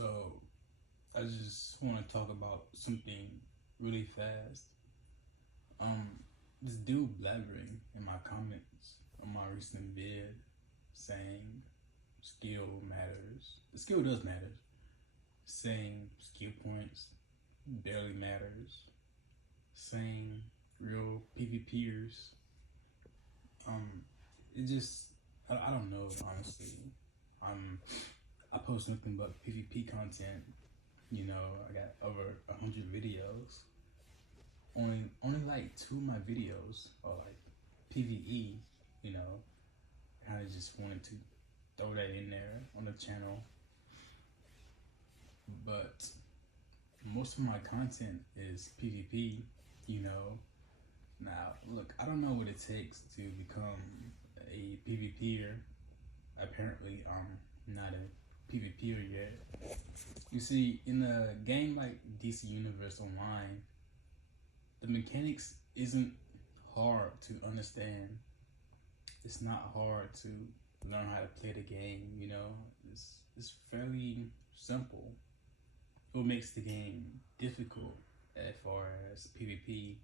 So I just want to talk about something really fast. This dude blabbering in my comments on my recent vid saying skill matters. The skill does matter. Saying skill points barely matters. Saying real PvPers. It just I don't know honestly. I post nothing but PvP content. You know, I got over 100 videos. Only like 2 of my videos are like PvE. You know, kind of just wanted to throw that in there on the channel. But most of my content is PvP. You know, now look, I don't know what it takes to become a PvPer. Apparently, I'm not a PvPer yet. You see, in a game like DC Universe Online, the mechanics isn't hard to understand. It's not hard to learn how to play the game, you know? It's fairly simple. What makes the game difficult as far as PvP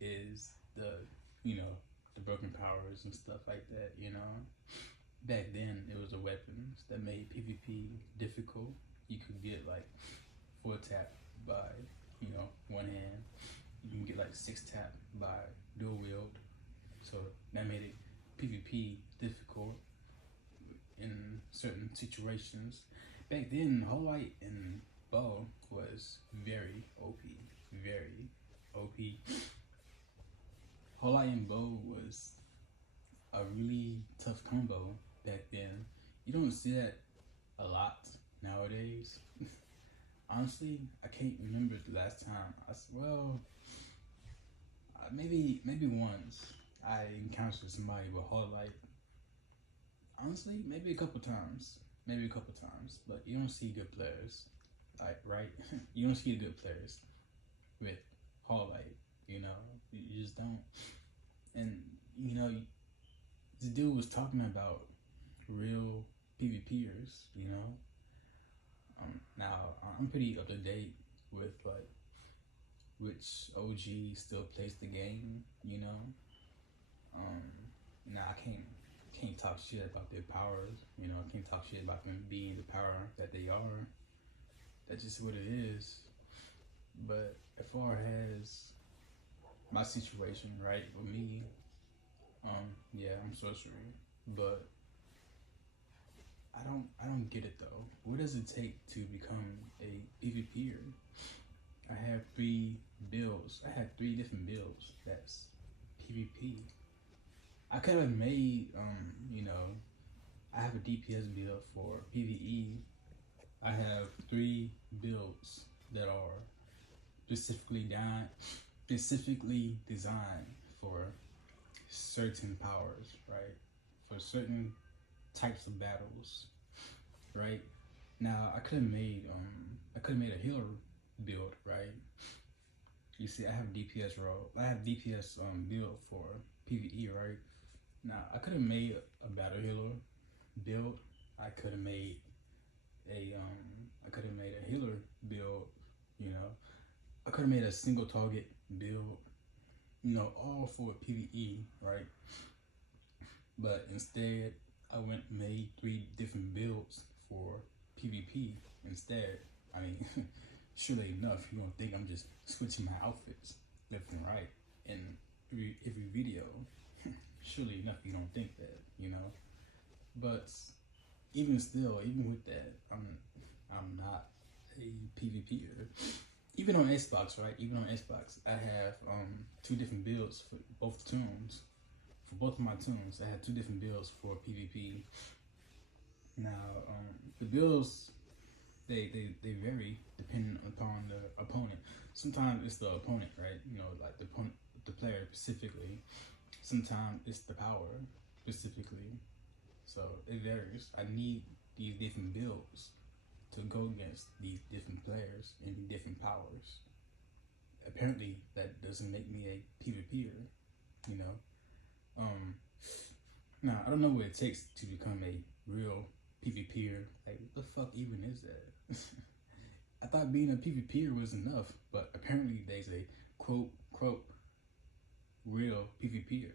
is the broken powers and stuff like that, you know? Back then, it was the weapons that made PvP difficult. You could get like 4 tap by, one hand. You can get like 6 tap by dual wield. So that made it PvP difficult in certain situations. Back then, Whole Light and Bow was very OP. Very OP. Whole Light and Bow was a really tough combo back then. You don't see that a lot nowadays. Honestly, I can't remember the last time. Maybe once I encountered somebody with Whole Light. Honestly, maybe a couple times, but you don't see good players, like, right? You don't see good players with Whole Light. You just don't. And the dude was talking about real PvPers, Now I'm pretty up to date with like which OG still plays the game, Now I can't talk shit about their powers, I can't talk shit about them being the power that they are. That's just what it is. But as far as my situation, right, with me, yeah, I'm sorcery, but I don't get it though. What does it take to become a PvPer? I have 3 builds. I had 3 different builds. That's PvP. I could have made, I have a DPS build for PvE. I have 3 builds that are specifically designed for certain powers, right? For certain types of battles, right? Now I could have made a healer build, right? You see, I have DPS build for PvE, right? Now I could have made a battle healer build. I could have made a healer build, I could have made a single target build, all for PvE, right? But instead, I went and made 3 different builds for PvP instead. I mean, surely enough, you're gonna think I'm just switching my outfits left and right in every video. Surely enough, you don't think that, But even with that, I'm not a PvPer. Even on Xbox, right? Even on Xbox, I have 2 different builds for both tunes. For both of my tunes, I have 2 different builds for PvP. Now, the builds they vary depending upon the opponent. Sometimes it's the opponent, right? Like the player specifically. Sometimes it's the power specifically. So it varies. I need these different builds to go against these different players and different powers. Apparently, that doesn't make me a PvPer, Now I don't know what it takes to become a real PvPer. Like, what the fuck even is that? I thought being a PvPer was enough, but apparently there's a quote real PvPer.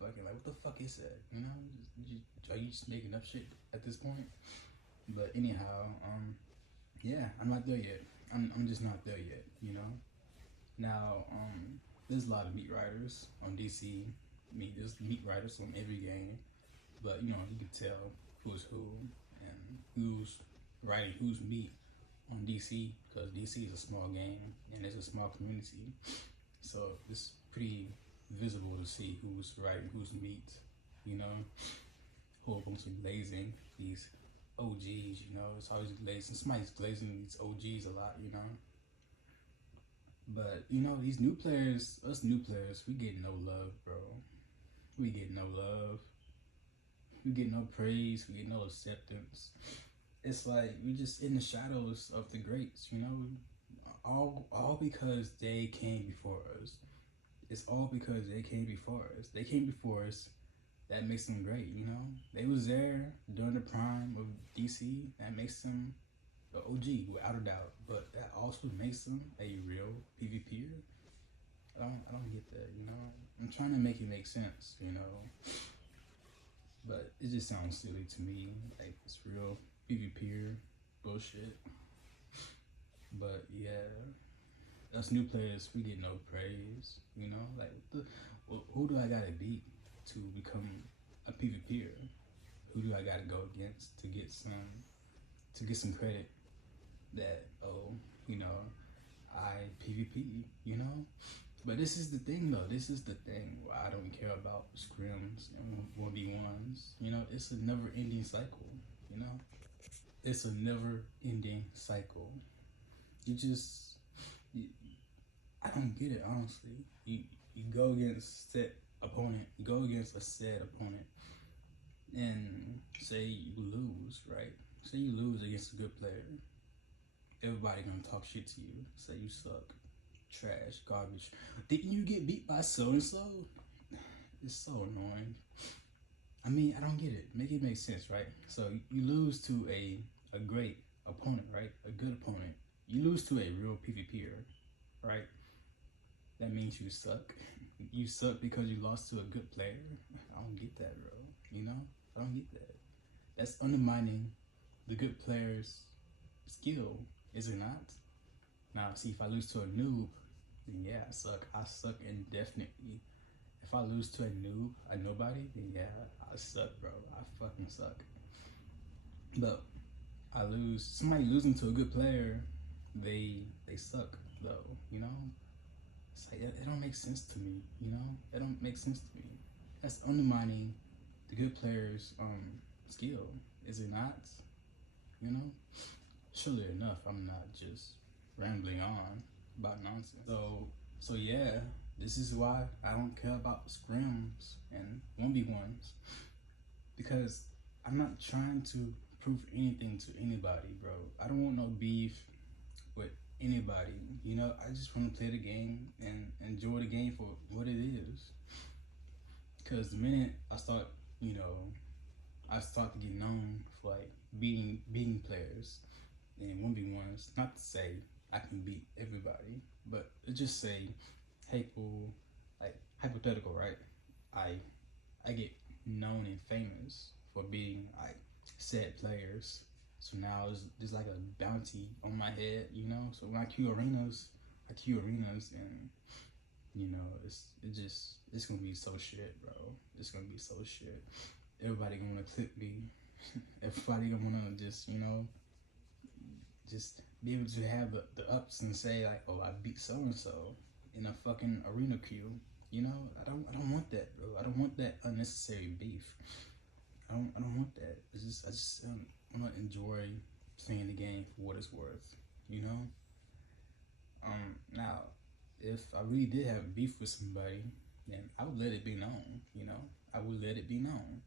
Fucking like, what the fuck is that? You know, are you just making up shit at this point? But anyhow, yeah, I'm not there yet. I'm just not there yet. You know. Now, there's a lot of meat riders on DC. I mean, there's meat riders on every game, but you know, you can tell who's who and who's riding who's meat on DC, because DC is a small game and it's a small community, so it's pretty visible to see who's riding who's meat. You know, whole bunch of glazing these OGs. You know, it's always glazing. Somebody's glazing these OGs a lot. You know. But, you know, these new players, us new players, we get no love, bro. We get no love. We get no praise. We get no acceptance. It's like we just in the shadows of the greats, you know? All because they came before us. It's all because they came before us. They came before us. That makes them great, you know? They was there during the prime of DC. That makes them the OG, without a doubt, but that also makes them a real PvPer. I don't get that, you know. I'm trying to make it make sense, you know, but it just sounds silly to me. Like, it's real PvPer bullshit. But yeah, us new players, we get no praise, you know. Like, who do I gotta beat to become a PvPer? Who do I gotta go against to get some credit? That, oh, you know, I PvP, you know? But this is the thing, though. This is the thing where I don't care about scrims and 1v1s. You know, it's a never-ending cycle, you know? It's a never-ending cycle. I don't get it, honestly. You go against set opponent, you go against a set opponent, and say you lose, right? Say you lose against a good player. Everybody gonna talk shit to you, say you suck, trash, garbage. Didn't you get beat by so-and-so? It's so annoying. I mean, I don't get it. Make it make sense, right? So you lose to a great opponent, right? A good opponent. You lose to a real PvPer, right? That means you suck. You suck because you lost to a good player. I don't get that, bro. You know? I don't get that. That's undermining the good player's skill, is it not? Now, see, if I lose to a noob, then yeah, I suck. I suck indefinitely. If I lose to a noob, a nobody, then yeah, I suck, bro. I fucking suck. But somebody losing to a good player, they suck, though, you know? It's like, it don't make sense to me, you know? It don't make sense to me. That's undermining the good player's skill, is it not? You know? Surely enough, I'm not just rambling on about nonsense. So yeah, this is why I don't care about scrims and 1v1s, because I'm not trying to prove anything to anybody, bro. I don't want no beef with anybody, you know. I just want to play the game and enjoy the game for what it is. Because the minute I start, you know, I start to get known for like beating players in 1v1s, not to say I can beat everybody, but just say, hey, cool, like hypothetical, right? I get known and famous for beating like said players. So now there's like a bounty on my head, you know. So when I queue arenas, and you know, it's gonna be so shit, bro. It's gonna be so shit. Everybody gonna wanna clip me. Everybody gonna wanna just, you know, just be able to have the ups and say like, oh, I beat so and so in a fucking arena queue. You know, I don't want that, bro. I don't want that unnecessary beef. I don't want that. I just want to enjoy playing the game for what it's worth. You know. Now, if I really did have beef with somebody, then I would let it be known. You know, I would let it be known.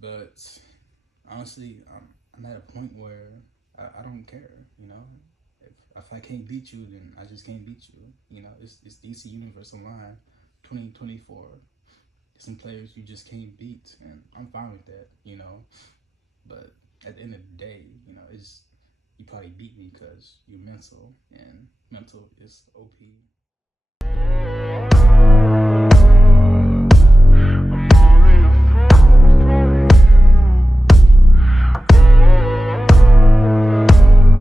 But honestly, I'm at a point where I don't care, you know. If I can't beat you, then I just can't beat you. You know, it's DC Universe Online 2024. Some players you just can't beat, and I'm fine with that, you know. But at the end of the day, you know, it's you probably beat me because you're mental, and mental is OP.